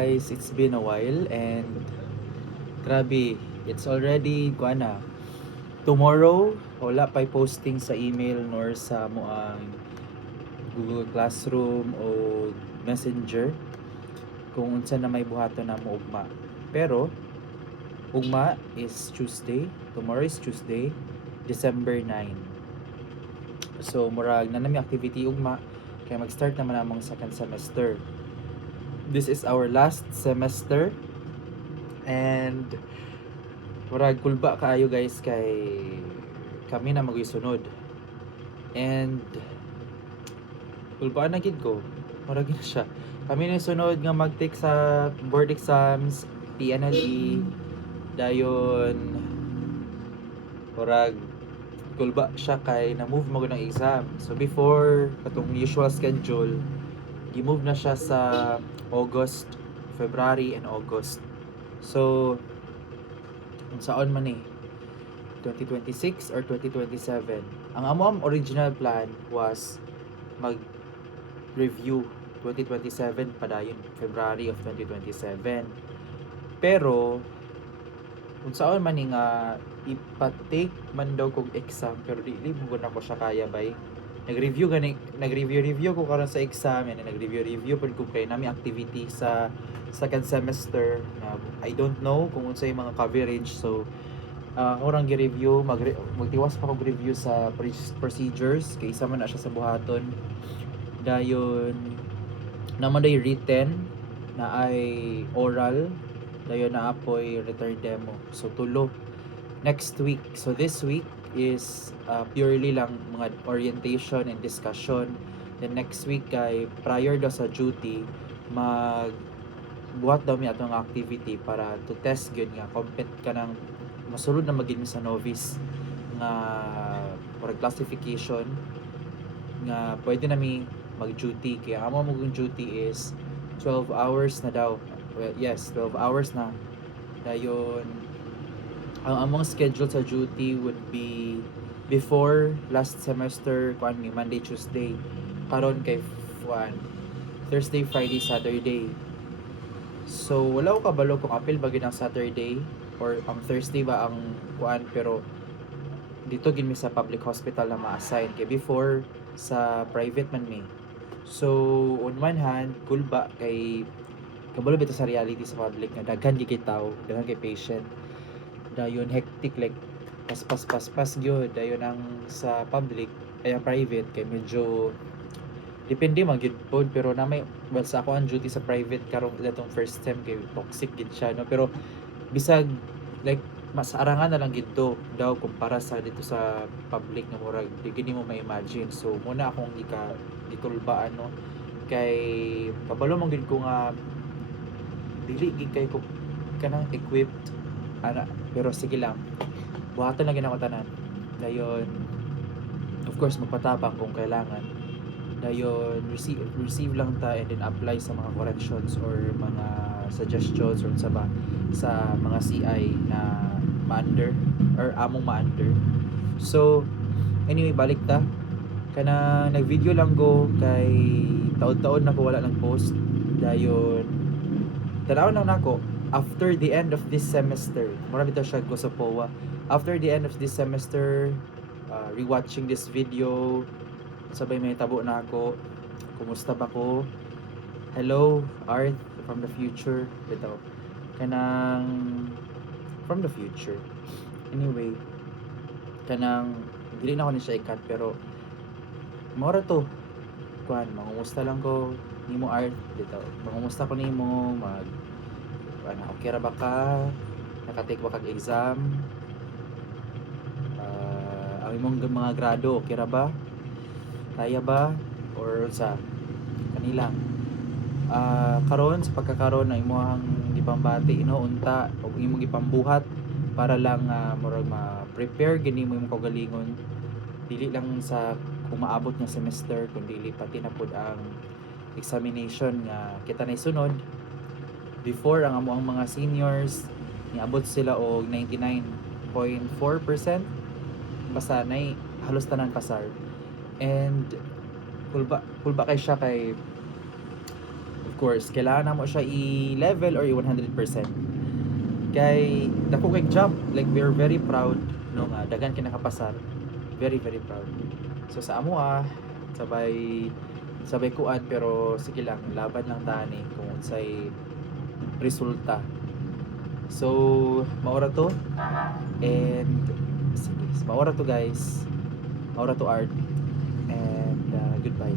Guys, it's been a while and grabe, it's already tomorrow wala pa'y posting sa email nor sa moang Google Classroom o Messenger kung unsa na may buhaton na mo ugma. Pero ugma is Tuesday, tomorrow is Tuesday, December 9. So murag na nami activity ugma kaya mag-start naman namong second semester. This is our last semester and murag kulba kaayo guys kay kami na magisunod. And kulbaan na gid ko. Murag na siya. Kami na sunod nga mag-take sa board exams, PNLE, dayon murag kulba siya kay na-move mo ng exam. So before katong usual schedule, gi-move na siya sa August, February and August. So unsaon man 2026 or 2027. Ang among original plan was mag-review 2027 padayon February of 2027. Pero unsaon man nga ipa-take man daw kog exam pero dili mo na ko siya kaya bay. Nag-review ko karon sa exam and nag-review pud ko kay nami activity sa second semester na I don't know kung unsay mga coverage. So orang gi-review, magtiwas pa kog review sa procedures kay isa man na siya sa buhaton. Dayon naman day written na ay oral, dayon na apoy return demo. So tulo next week. So this week is purely lang mga orientation and discussion. Then next week kay prior daw sa duty buhat daw mi atong activity para to test gyud nga compet ka ng masulod na maging sa novice nga for classification nga pwede na mi mag-duty. Kaya amo mo duty is 12 hours na daw. Well, yes, 12 hours na. Dayon ang among schedule sa duty would be before last semester Monday, Tuesday. Karon kay Thursday, Friday, Saturday. So wala ko kabalo kung apil ba gyud ang Saturday or ang Thursday ba ang pero dito gid mi sa public hospital na ma-assign kay before sa private man mi. So on one hand, cool ba kay kabalo bitaw sa reality sa public nga daghan gid kay tao, daghan kay patient. Dayon hectic like pas gyud. Dayon ang sa public ay private kay medyo depende man gyud pod pero na may sa ako ang duty sa private karong datong first time kay toxic gid siya no, pero bisag like mas arangan na lang gito daw kumpara sa dito sa public nga murag di gini mo ma-imagine. So muna akong gikulbaan no kay kabalo man gid ko nga dili gid kay ko kanang equipped ana, pero sige lang buhatan lang gid ako tanan. Dayon of course magpatabang kung kailangan. Dayon receive lang ta and then apply sa mga corrections or mga suggestions or sa mga CI na ma-under or among ma-under. So anyway, balik ta kana nag-video lang ko kay taon-taon na ko wala nang post. Dayon tanaw lang nako after the end of this semester. Mura bitaw siya ko sa POA. After the end of this semester, rewatching this video, sabay may tabo na ako. Kumusta ba ko? Hello, Art from the future. Bitaw. Kanang from the future. Anyway, kanang dili na ako ni siya ikat pero mora to. Mangumusta lang ko nimo Art bitaw. Mangumusta ko nimo okay ra ba ka? Nakatake ba kag exam? Ang imong mga grado okay ra ba? Kaya ba? Or sa kanilang karon sa pagkakaroon na imong gipambati unta o imong gipambuhat para lang murag ma-prepare gini mo imong kaugalingon dili lang sa kung maabot nga semester kundi pati na pud ang examination nga kita na isunod. Before ang amo ang mga seniors niabot sila og 99.4% basta nay halos tanan pasar. And kulba kay siya kay of course kailangan namo siya i-level or i-100%. Kay dako kay jump, like we're very proud no nga daghan kay nakapasar. Very very proud. So sa amo sabay sabay kuan pero sige lang laban lang tani kung unsay resulta. So maura to and sige, maura to guys. Maura to art and goodbye.